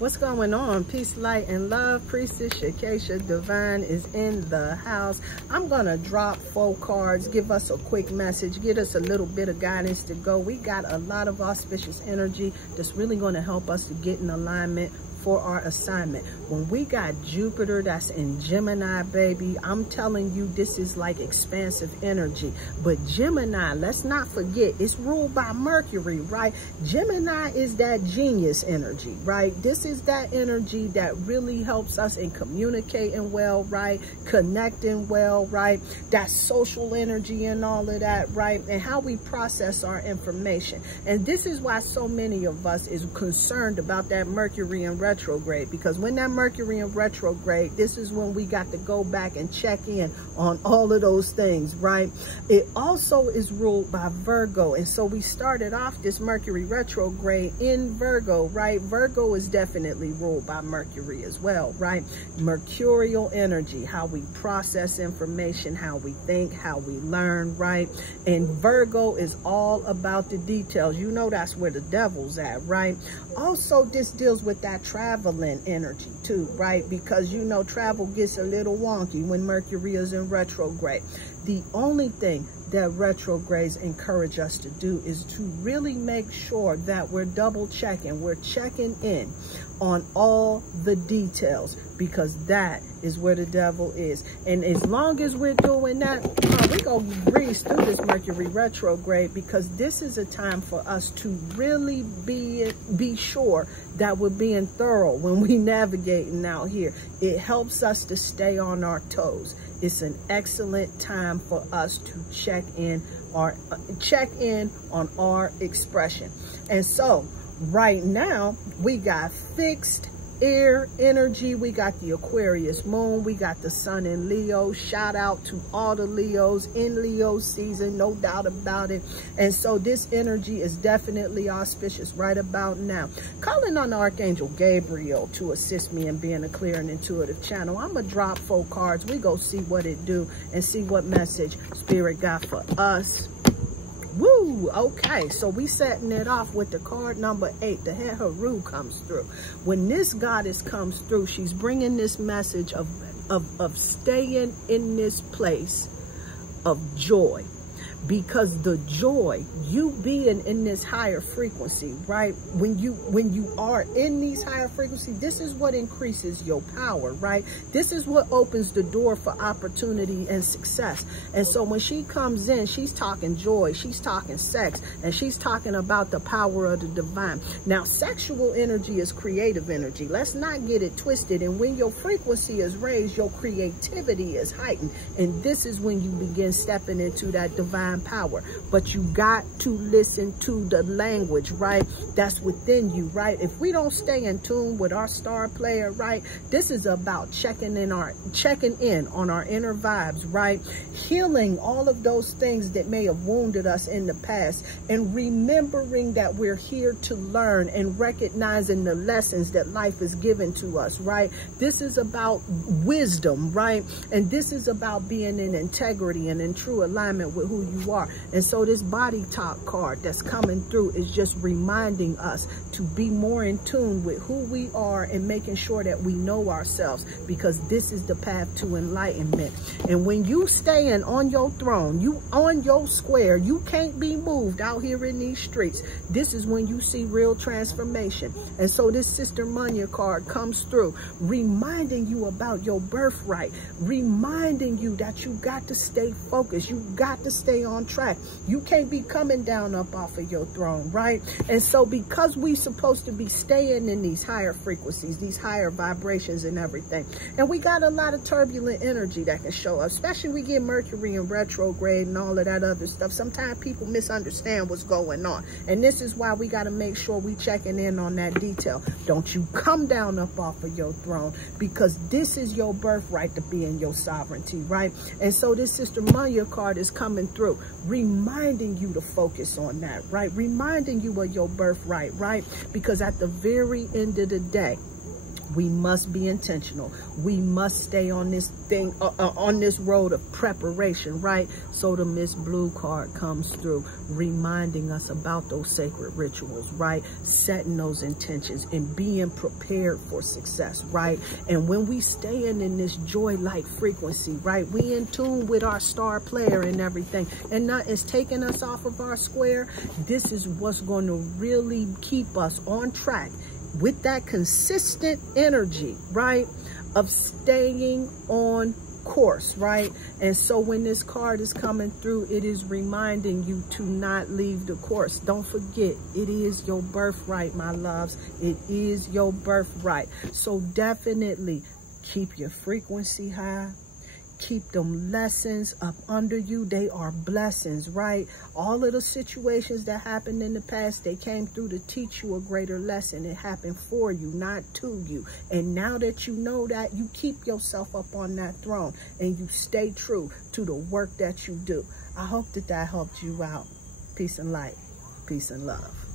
What's going on? Peace, light, and love. Priestess Shakesha Divine is in the house. I'm going to drop 4 cards, give us a quick message, get us a little bit of guidance to go. We got a lot of auspicious energy that's really going to help us to get in alignment for our assignment. When we got Jupiter that's in Gemini, baby, I'm telling you, this is like expansive energy. But Gemini, let's not forget, it's ruled by Mercury, right? Gemini is that genius energy, right? This is that energy that really helps us in communicating well, right? Connecting well, right? That social energy and all of that, right? And how we process our information. And this is why so many of us is concerned about that Mercury in retrograde, because when that Mercury in retrograde, this is when we got to go back and check in on all of those things, right? It also is ruled by Virgo, and so we started off this Mercury retrograde in Virgo, right? Virgo is definitely ruled by Mercury as well, right? Mercurial energy, how we process information, how we think, how we learn, right? And Virgo is all about the details. You know, that's where the devil's at, right? Also, this deals with that traveling energy too, right? Because you know, travel gets a little wonky when Mercury is in retrograde. The only thing that retrogrades encourage us to do is to really make sure that we're double checking, we're checking in on all the details, because that is where the devil is. And as long as we're doing that, we're going to breeze through this Mercury retrograde, because this is a time for us to really be sure that we're being thorough when we navigating out here. It helps us to stay on our toes. It's an excellent time for us to check in on our expression. And so right now we got fixed air energy, we got the Aquarius moon, we got the sun in Leo. Shout out to all the Leos in Leo season, no doubt about it. And so this energy is definitely auspicious right about now. Calling on Archangel Gabriel to assist me in being a clear and intuitive channel. I'm gonna drop 4 cards. We go see what it do and see what message Spirit got for us. Woo! Okay, so we setting it off with the card number 8. The Heru comes through. When this goddess comes through, she's bringing this message of staying in this place of joy. Because the joy, you being in this higher frequency, right? When you are in these higher frequencies, this is what increases your power, right? This is what opens the door for opportunity and success. And so when she comes in, she's talking joy, she's talking sex, and she's talking about the power of the divine. Now, sexual energy is creative energy. Let's not get it twisted. And when your frequency is raised, your creativity is heightened. And this is when you begin stepping into that divine power. But you got to listen to the language, right? That's within you, right? If we don't stay in tune with our star player, right? This is about checking in on our inner vibes, right? Healing all of those things that may have wounded us in the past, and remembering that we're here to learn and recognizing the lessons that life is given to us, right? This is about wisdom, right? And this is about being in integrity and in true alignment with who you are. And so this body talk card that's coming through is just reminding us to be more in tune with who we are and making sure that we know ourselves, because this is the path to enlightenment. And when you staying on your throne, you on your square, you can't be moved out here in these streets. This is when you see real transformation. And so this Sister Munya card comes through, reminding you about your birthright, reminding you that you got to stay focused, you got to stay on track. You can't be coming down up off of your throne, right? And so because we supposed to be staying in these higher frequencies, these higher vibrations and everything, and we got a lot of turbulent energy that can show up, especially we get Mercury in retrograde and all of that other stuff. Sometimes people misunderstand what's going on, and this is why we got to make sure we checking in on that detail. Don't you come down up off of your throne, because this is your birthright to be in your sovereignty, right? And so this Sister Munya card is coming through, reminding you to focus on that, right? Reminding you of your birthright, right? Because at the very end of the day, We must be intentional. We must stay on this thing, on this road of preparation, right? So the Miss Blue card comes through, reminding us about those sacred rituals, right? Setting those intentions and being prepared for success, right? And when we stay in this joy-like frequency, right? We in tune with our star player and everything, and nothing's taking us off of our square. This is what's going to really keep us on track with that consistent energy, right, of staying on course, right? And so when this card is coming through, it is reminding you to not leave the course. Don't forget, it is your birthright, my loves. It is your birthright. So definitely keep your frequency high. Keep them lessons up under you. They are blessings, right? All of the situations that happened in the past, they came through to teach you a greater lesson. It happened for you, not to you. And now that you know that, you keep yourself up on that throne and you stay true to the work that you do. I hope that helped you out. Peace and light. Peace and love.